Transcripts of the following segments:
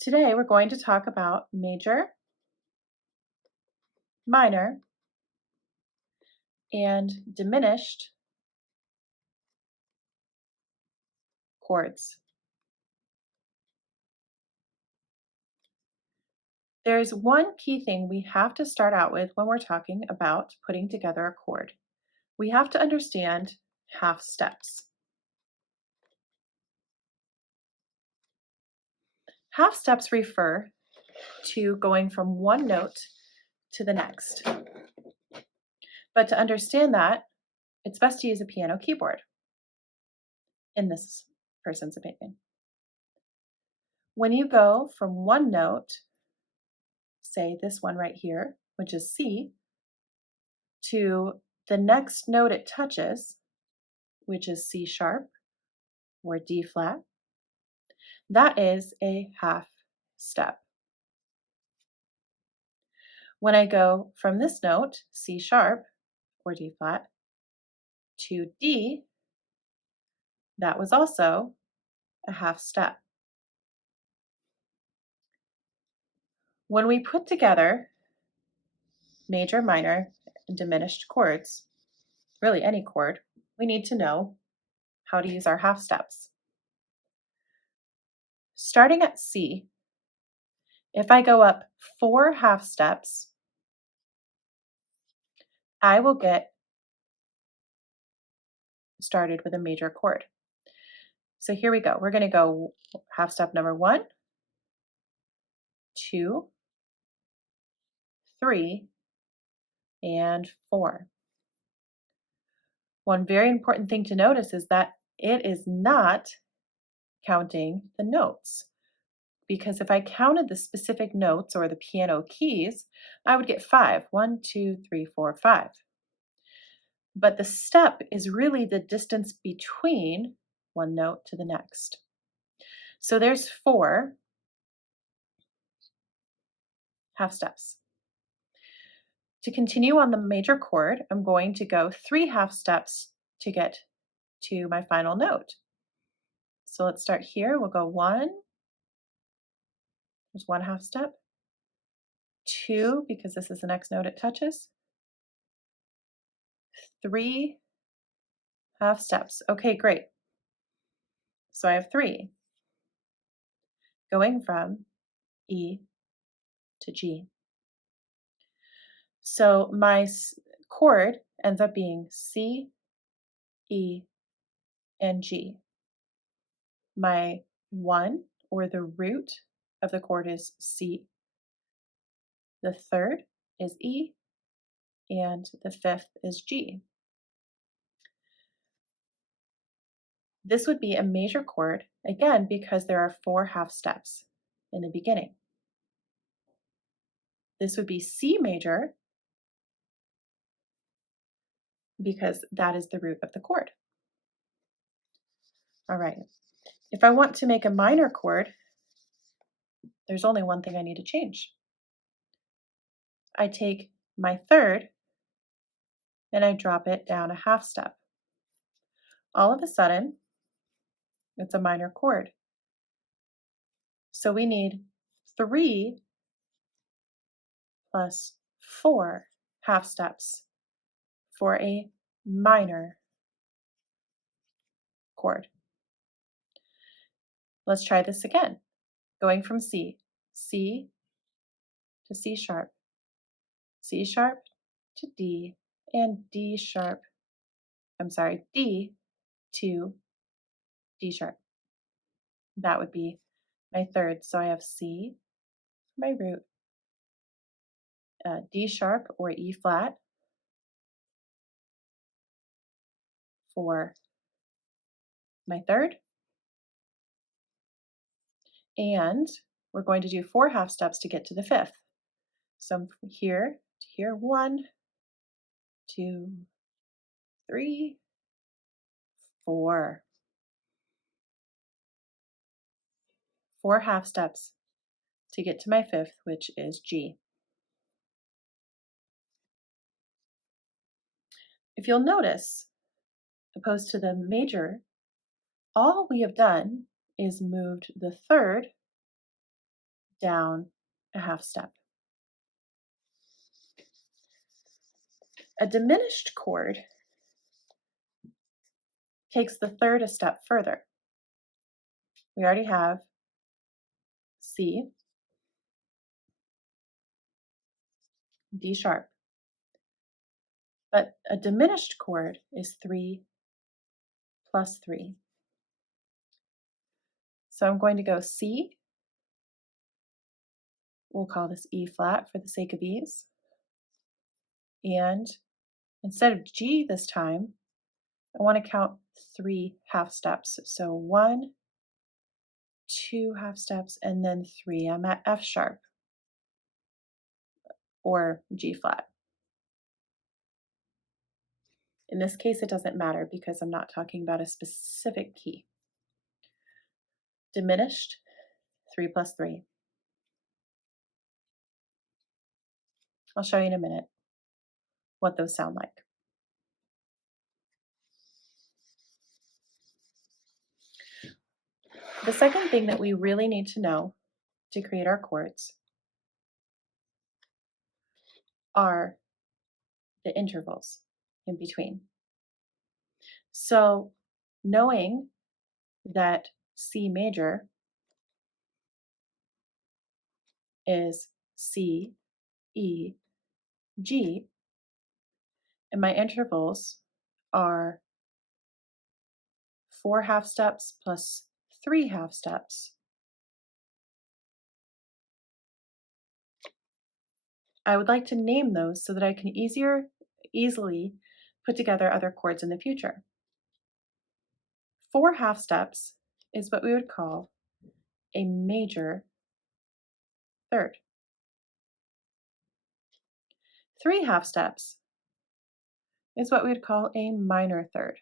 Today we're going to talk about major, minor, and diminished chords. There's one key thing we have to start out with when we're talking about putting together a chord. We have to understand half steps. Half steps refer to going from one note to the next. But to understand that, it's best to use a piano keyboard, in this person's opinion. When you go from one note, say this one right here, which is C, to the next note it touches, which is C sharp or D flat, that is a half step. When I go from this note, C sharp or D flat, to D, that was also a half step. When we put together major, minor, and diminished chords, really any chord, we need to know how to use our half steps. Starting at C, if I go up 4 half steps, I will get started with a major chord. So here we go. We're going to go half step number 1, 2, 3, and 4. One very important thing to notice is that it is not counting the notes. Because if I counted the specific notes or the piano keys, I would get 5. 1, 2, 3, 4, 5. But the step is really the distance between one note to the next. So there's 4 half steps. To continue on the major chord, I'm going to go 3 half steps to get to my final note. So let's start here. We'll go 1, there's 1 half step, 2, because this is the next note it touches, 3 half steps. Okay, great. So I have 3 going from E to G. So my chord ends up being C, E, and G. My 1, or the root of the chord, is C. The third is E, and the fifth is G. This would be a major chord, again, because there are 4 half steps in the beginning. This would be C major, because that is the root of the chord. All right. If I want to make a minor chord, there's only one thing I need to change. I take my third and I drop it down a half step. All of a sudden, it's a minor chord. So we need 3 plus 4 half steps for a minor chord. Let's try this again. Going from C, C to C sharp to D, and D to D sharp. That would be my third. So I have C, my root, D sharp or E flat for my third, and we're going to do 4 half steps to get to the fifth. So from here to here, 1, 2, 3, 4. 4 half steps to get to my fifth, which is G. If you'll notice, opposed to the major, all we have done is moved the third down a half step. A diminished chord takes the third a step further. We already have C, D sharp. But a diminished chord is 3 plus 3. So I'm going to go C. We'll call this E flat for the sake of ease. And instead of G this time, I want to count 3 half steps. So 1, 2 half steps, and then 3. I'm at F sharp or G flat. In this case, it doesn't matter because I'm not talking about a specific key. Diminished, 3 plus 3. I'll show you in a minute what those sound like. The second thing that we really need to know to create our chords are the intervals in between. So knowing that C major is C, E, G, and my intervals are 4 half steps plus 3 half steps, I would like to name those so that I can easily put together other chords in the future. 4 half steps is what we would call a major third. 3 half steps is what we would call a minor third.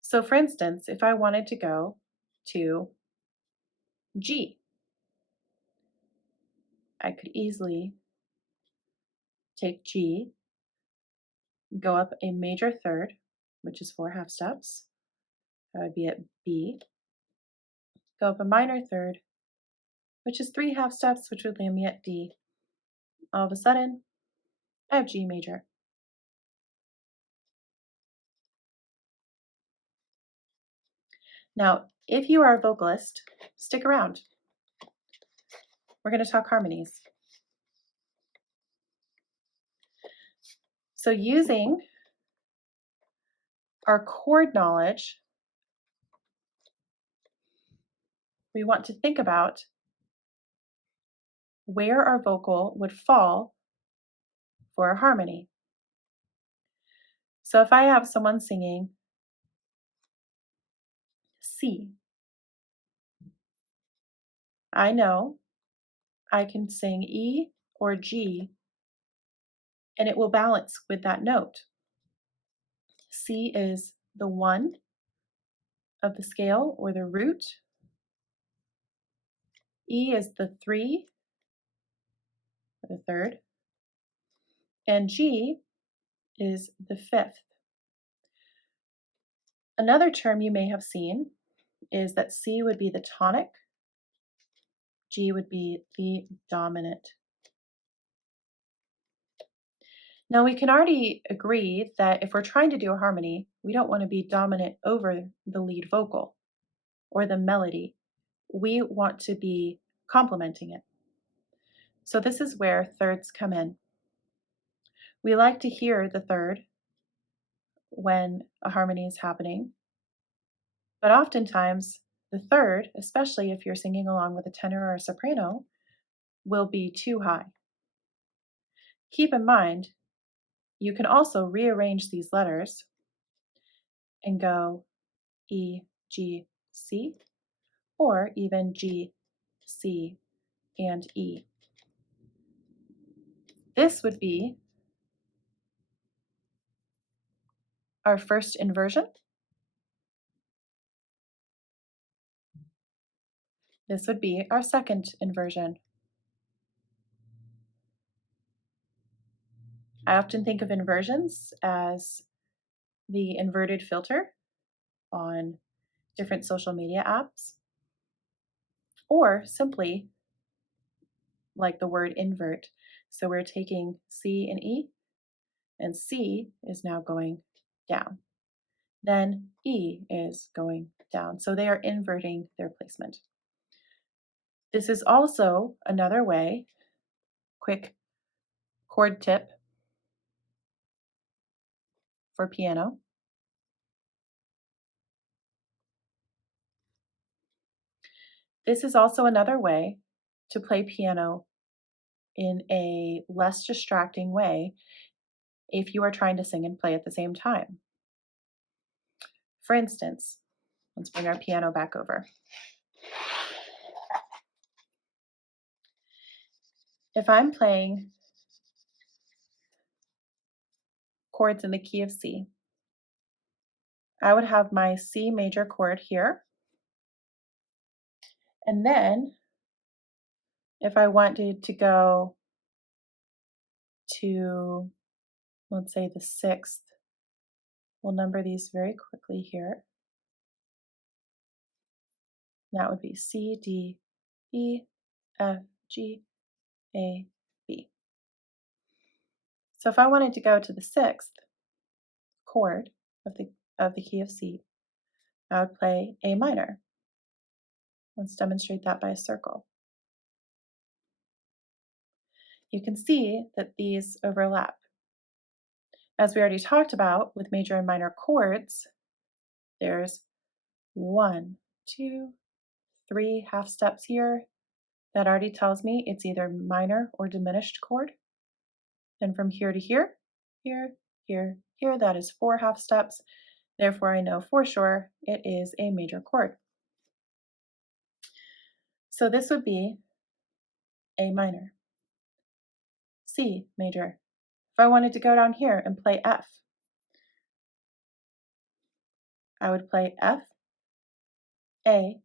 So for instance, if I wanted to go to G, I could easily take G, go up a major third, which is 4 half steps. That would be at B. Go up a minor third, which is 3 half steps, which would land me at D. All of a sudden, I have G major. Now, if you are a vocalist, stick around. We're going to talk harmonies. So using our chord knowledge, we want to think about where our vocal would fall for a harmony. So if I have someone singing C, I know I can sing E or G and it will balance with that note. C is the 1 of the scale or the root. E is the 3 or the third. And G is the 5th. Another term you may have seen is that C would be the tonic, G would be the dominant. Now we can already agree that if we're trying to do a harmony, we don't want to be dominant over the lead vocal or the melody. We want to be complementing it. So this is where thirds come in. We like to hear the third when a harmony is happening, but oftentimes the third, especially if you're singing along with a tenor or a soprano, will be too high. Keep in mind, you can also rearrange these letters and go E, G, C, or even G, C, and E. This would be our first inversion. This would be our second inversion. I often think of inversions as the inverted filter on different social media apps. or simply like the word invert. So we're taking C and E, and C is now going down. Then E is going down. So they are inverting their placement. This is also another way, quick chord tip for piano. This is also another way to play piano in a less distracting way if you are trying to sing and play at the same time. For instance, let's bring our piano back over. If I'm playing chords in the key of C, I would have my C major chord here. And then if I wanted to go to, let's say, the sixth, we'll number these very quickly here. That would be C, D, E, F, G, A, B. So if I wanted to go to the sixth chord of the key of C, I would play A minor. Let's demonstrate that by a circle. You can see that these overlap. As we already talked about with major and minor chords, there's 1, 2, 3 half steps here. That already tells me it's either minor or diminished chord. Then from here to here, here, here, here, that is 4 half steps. Therefore, I know for sure it is a major chord. So this would be A minor, C major. If I wanted to go down here and play F, I would play F, A,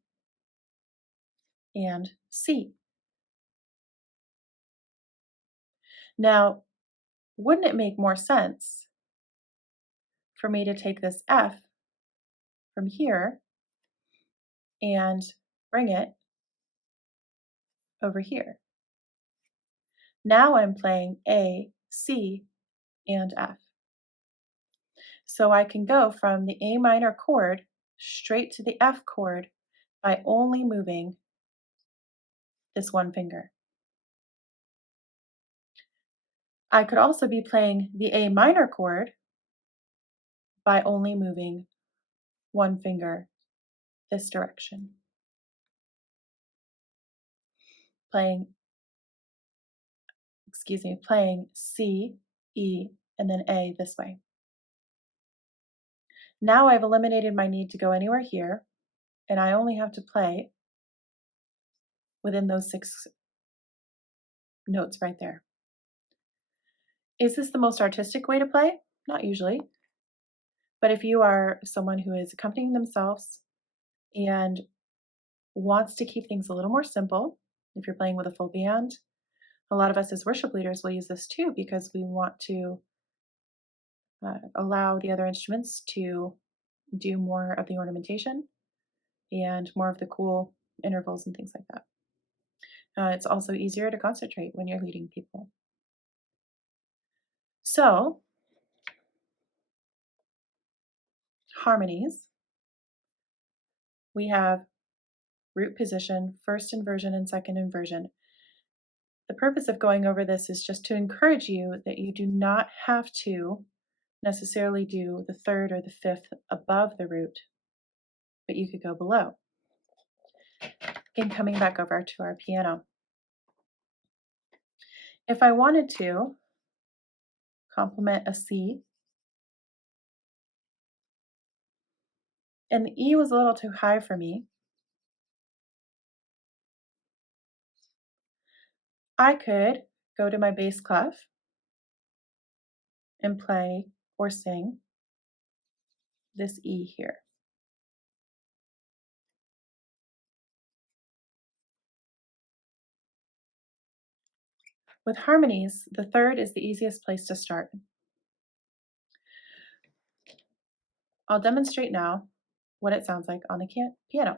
and C. Now, wouldn't it make more sense for me to take this F from here and bring it over here? Now I'm playing A, C, and F. So I can go from the A minor chord straight to the F chord by only moving this one finger. I could also be playing the A minor chord by only moving one finger this direction. Playing C, E, and then A this way. Now I've eliminated my need to go anywhere here, and I only have to play within those 6 notes right there. Is this the most artistic way to play? Not usually. But if you are someone who is accompanying themselves and wants to keep things a little more simple, if you're playing with a full band, a lot of us as worship leaders will use this too because we want to allow the other instruments to do more of the ornamentation and more of the cool intervals and things like that. It's also easier to concentrate when you're leading people. So, harmonies. We have root position, first inversion and second inversion. The purpose of going over this is just to encourage you that you do not have to necessarily do the third or the fifth above the root, but you could go below. Again, coming back over to our piano. If I wanted to complement a C, and the E was a little too high for me, I could go to my bass clef and play or sing this E here. With harmonies, the third is the easiest place to start. I'll demonstrate now what it sounds like on the piano.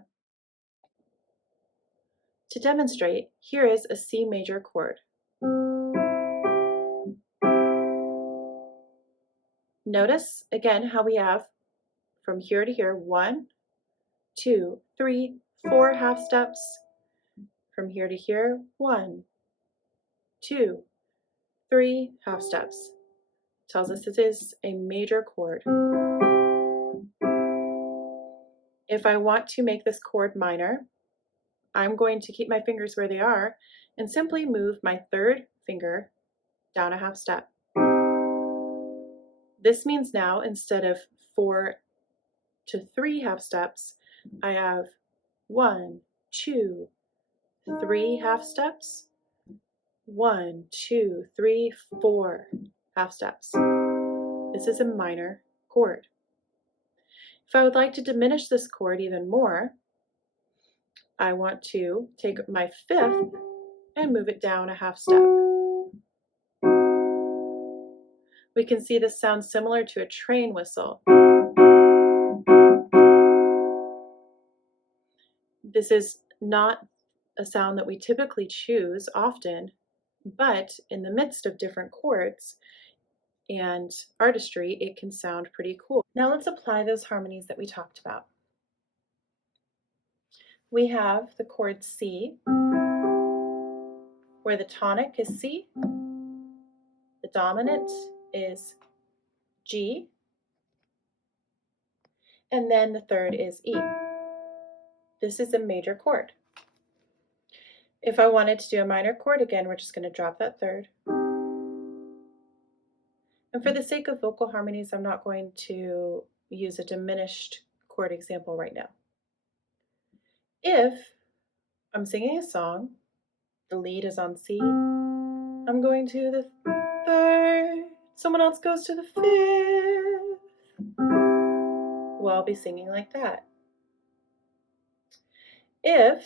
To demonstrate, here is a C major chord. Notice again how we have from here to here 1, 2, 3, 4 half steps. From here to here 1, 2, 3 half steps. Tells us this is a major chord. If I want to make this chord minor, I'm going to keep my fingers where they are and simply move my third finger down a half step. This means now instead of 4 to 3 half steps, I have 1, 2, 3 half steps, 1, 2, 3, 4 half steps. This is a minor chord. If I would like to diminish this chord even more, I want to take my fifth and move it down a half step. We can see this sounds similar to a train whistle. This is not a sound that we typically choose often, but in the midst of different chords and artistry, it can sound pretty cool. Now let's apply those harmonies that we talked about. We have the chord C, where the tonic is C, the dominant is G, and then the third is E. This is a major chord. If I wanted to do a minor chord, again, we're just going to drop that third. And for the sake of vocal harmonies, I'm not going to use a diminished chord example right now. If I'm singing a song, the lead is on C, I'm going to the third, someone else goes to the fifth. Well, I'll be singing like that. If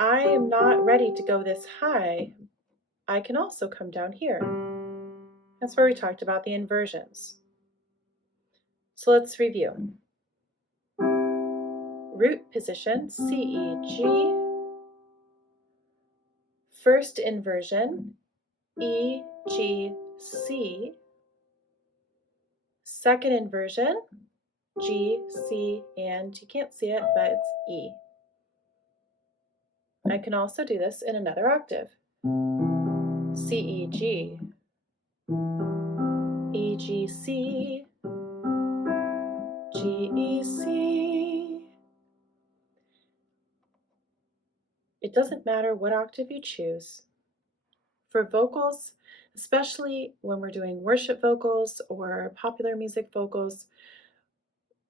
I am not ready to go this high, I can also come down here. That's where we talked about the inversions. So let's review. Root position, C, E, G. First inversion, E, G, C. Second inversion, G, C, and you can't see it, but it's E. I can also do this in another octave. C, E, G. E, G, C. G, E, C. It doesn't matter what octave you choose. For vocals, especially when we're doing worship vocals or popular music vocals,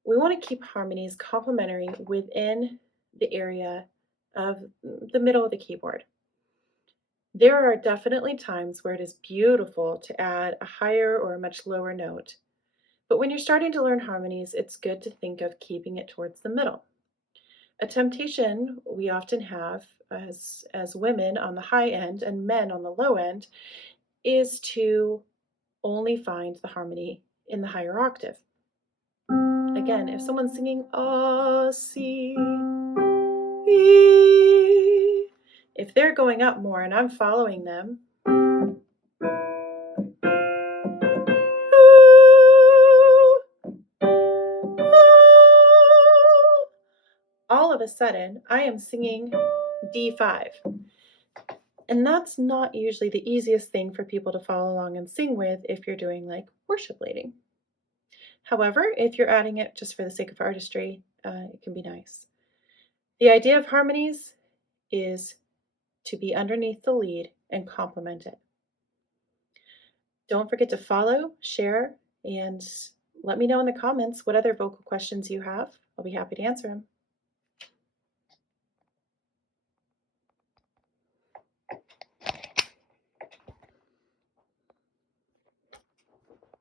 we want to keep harmonies complementary within the area of the middle of the keyboard. There are definitely times where it is beautiful to add a higher or a much lower note. But when you're starting to learn harmonies, it's good to think of keeping it towards the middle. A temptation we often have as women on the high end and men on the low end is to only find the harmony in the higher octave. Again, if someone's singing A, C, E, if they're going up more and I'm following them, all of a sudden I am singing D5. And that's not usually the easiest thing for people to follow along and sing with if you're doing like worship leading. However, if you're adding it just for the sake of artistry, it can be nice. The idea of harmonies is to be underneath the lead and complement it. Don't forget to follow, share, and let me know in the comments what other vocal questions you have. I'll be happy to answer them.